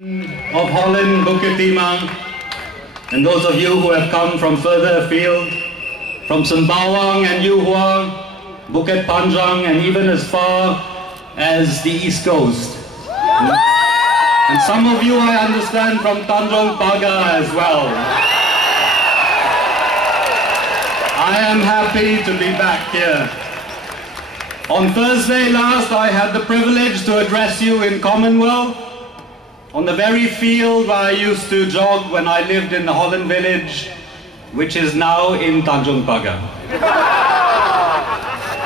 Of Holland-Bukit Timah, and those of you who have come from further afield, from Sembawang and Yuhua, Bukit Panjang, and even as far as the East Coast. And some of you, I understand, from Tanjung Pagar as well. I am happy to be back here. On Thursday last, I had the privilege to address you in Commonwealth, on the very field where I used to jog when I lived in the Holland village, which is now in Tanjung Pagar.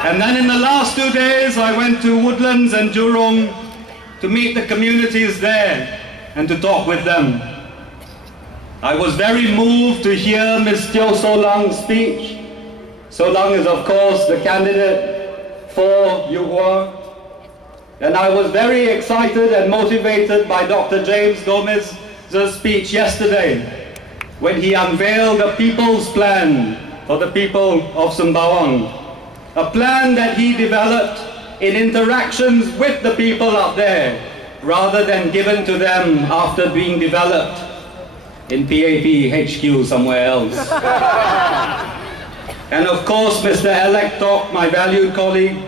And then in the last 2 days, I went to Woodlands and Jurong to meet the communities there and to talk with them. I was very moved to hear Ms. Teo Solang's speech. Solang is, of course, the candidate for Yuhua. And I was very excited and motivated by Dr. James Gomez's speech yesterday when he unveiled a people's plan for the people of Sembawang. A plan that he developed in interactions with the people up there rather than given to them after being developed in PAP HQ somewhere else. And of course, Mr. Elect Tok, my valued colleague,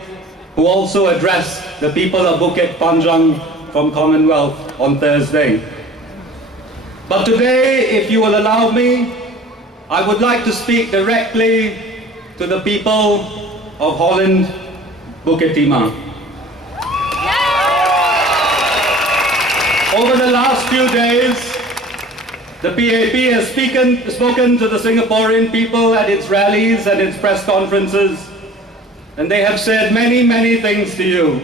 who also addressed the people of Bukit Panjang from Commonwealth on Thursday. But today, if you will allow me, I would like to speak directly to the people of Holland-Bukit Timah. Over the last few days, the PAP has spoken to the Singaporean people at its rallies and its press conferences, and they have said many, many things to you.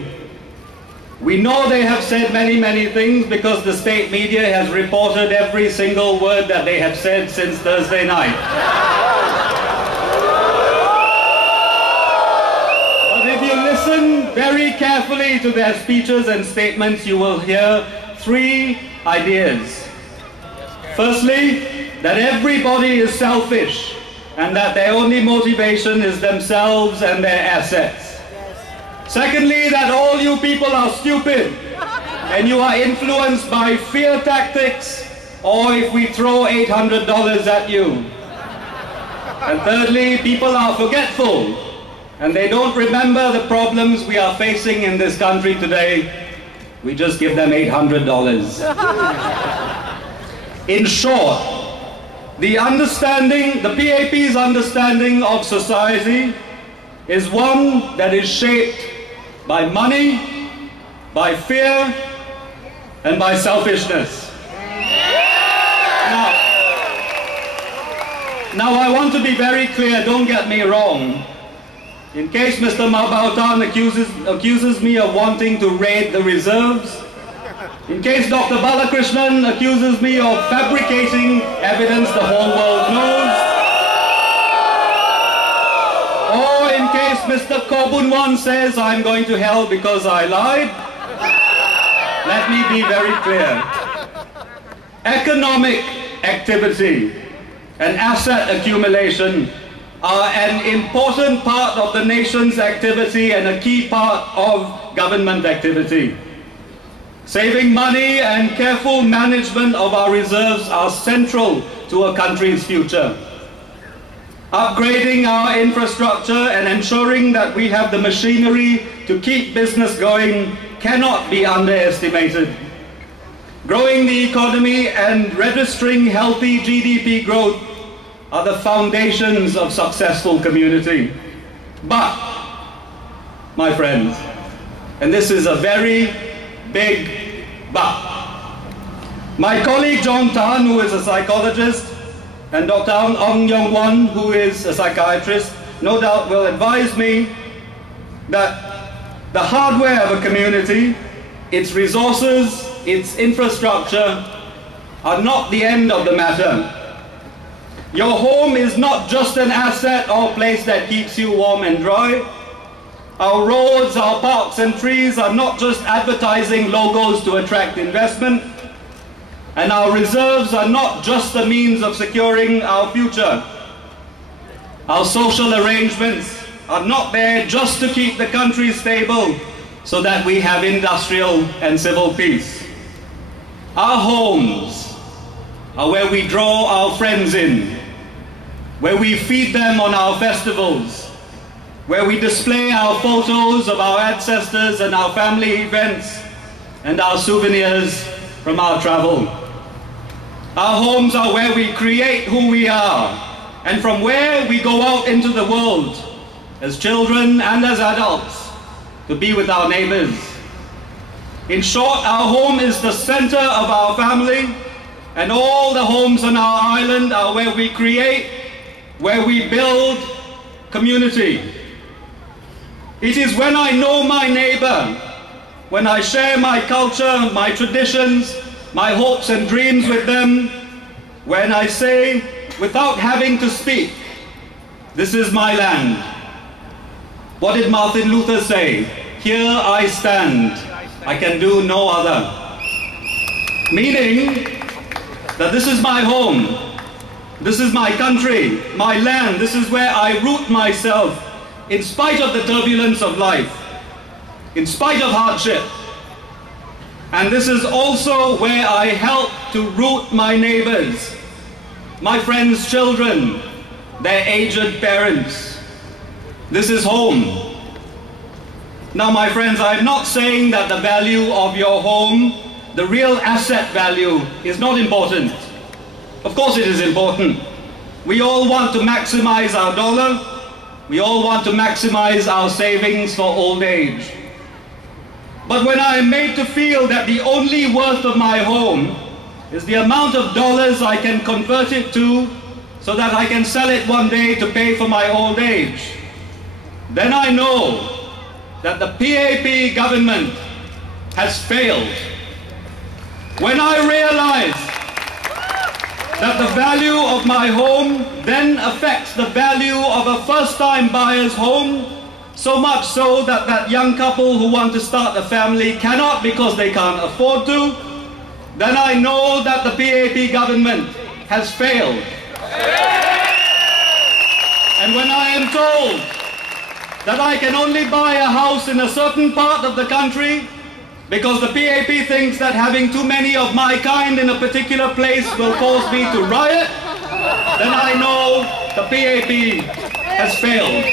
We know they have said many, many things because the state media has reported every single word that they have said since Thursday night. But if you listen very carefully to their speeches and statements, you will hear three ideas. Firstly, that everybody is selfish and that their only motivation is themselves and their assets. Secondly, that all you people are stupid and you are influenced by fear tactics, or if we throw $800 at you. And thirdly, people are forgetful and they don't remember the problems we are facing in this country today. We just give them $800. In short, the PAP's understanding of society is one that is shaped by money, by fear, and by selfishness. Now I want to be very clear, don't get me wrong. In case Mr. Mabautan accuses me of wanting to raid the reserves, in case Dr. Balakrishnan accuses me of fabricating evidence the whole world knows, or in case Mr. Kobunwan says I'm going to hell because I lied, let me be very clear. Economic activity and asset accumulation are an important part of the nation's activity and a key part of government activity. Saving money and careful management of our reserves are central to a country's future. Upgrading our infrastructure and ensuring that we have the machinery to keep business going cannot be underestimated. Growing the economy and registering healthy GDP growth are the foundations of successful community. But, my friends, and this is a very big but. My colleague John Tan, who is a psychologist, and Dr. Ong Yong Wan, who is a psychiatrist, no doubt will advise me that the hardware of a community, its resources, its infrastructure, are not the end of the matter. Your home is not just an asset or place that keeps you warm and dry. Our roads, our parks and trees are not just advertising logos to attract investment. And our reserves are not just a means of securing our future. Our social arrangements are not there just to keep the country stable so that we have industrial and civil peace. Our homes are where we draw our friends in, where we feed them on our festivals, where we display our photos of our ancestors and our family events and our souvenirs from our travel. Our homes are where we create who we are and from where we go out into the world as children and as adults to be with our neighbors. In short, our home is the center of our family, and all the homes on our island are where we create, where we build community. It is when I know my neighbor, when I share my culture, my traditions, my hopes and dreams with them, when I say, without having to speak, this is my land. What did Martin Luther say? Here I stand, I can do no other. Meaning that this is my home, this is my country, my land, this is where I root myself in spite of the turbulence of life, in spite of hardship. And this is also where I help to root my neighbors, my friends' children, their aged parents. This is home. Now, my friends, I'm not saying that the value of your home, the real asset value, is not important. Of course it is important. We all want to maximize our dollar. We all want to maximize our savings for old age. But when I am made to feel that the only worth of my home is the amount of dollars I can convert it to so that I can sell it one day to pay for my old age, then I know that the PAP government has failed. When I realize that the value of my home then affects the value of a first-time buyer's home, so much so that that young couple who want to start a family cannot because they can't afford to, then I know that the PAP government has failed. And when I am told that I can only buy a house in a certain part of the country because the PAP thinks that having too many of my kind in a particular place will cause me to riot, then I know the PAP has failed.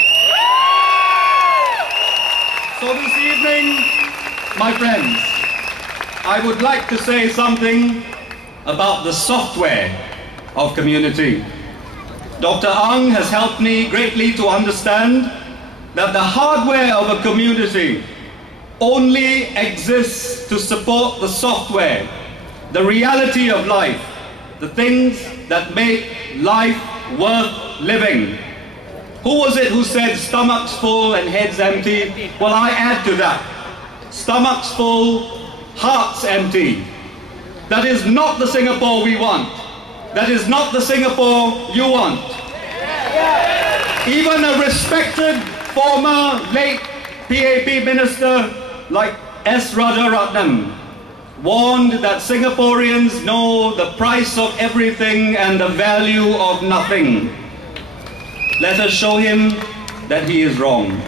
So this evening, my friends, I would like to say something about the software of community. Dr. Ang has helped me greatly to understand that the hardware of a community only exists to support the software, the reality of life, the things that make life worth living. Who was it who said stomachs full and heads empty? Well, I add to that. Stomachs full, hearts empty. That is not the Singapore we want. That is not the Singapore you want. Even a respected former late PAP minister like S. Rajaratnam warned that Singaporeans know the price of everything and the value of nothing. Let us show him that he is wrong.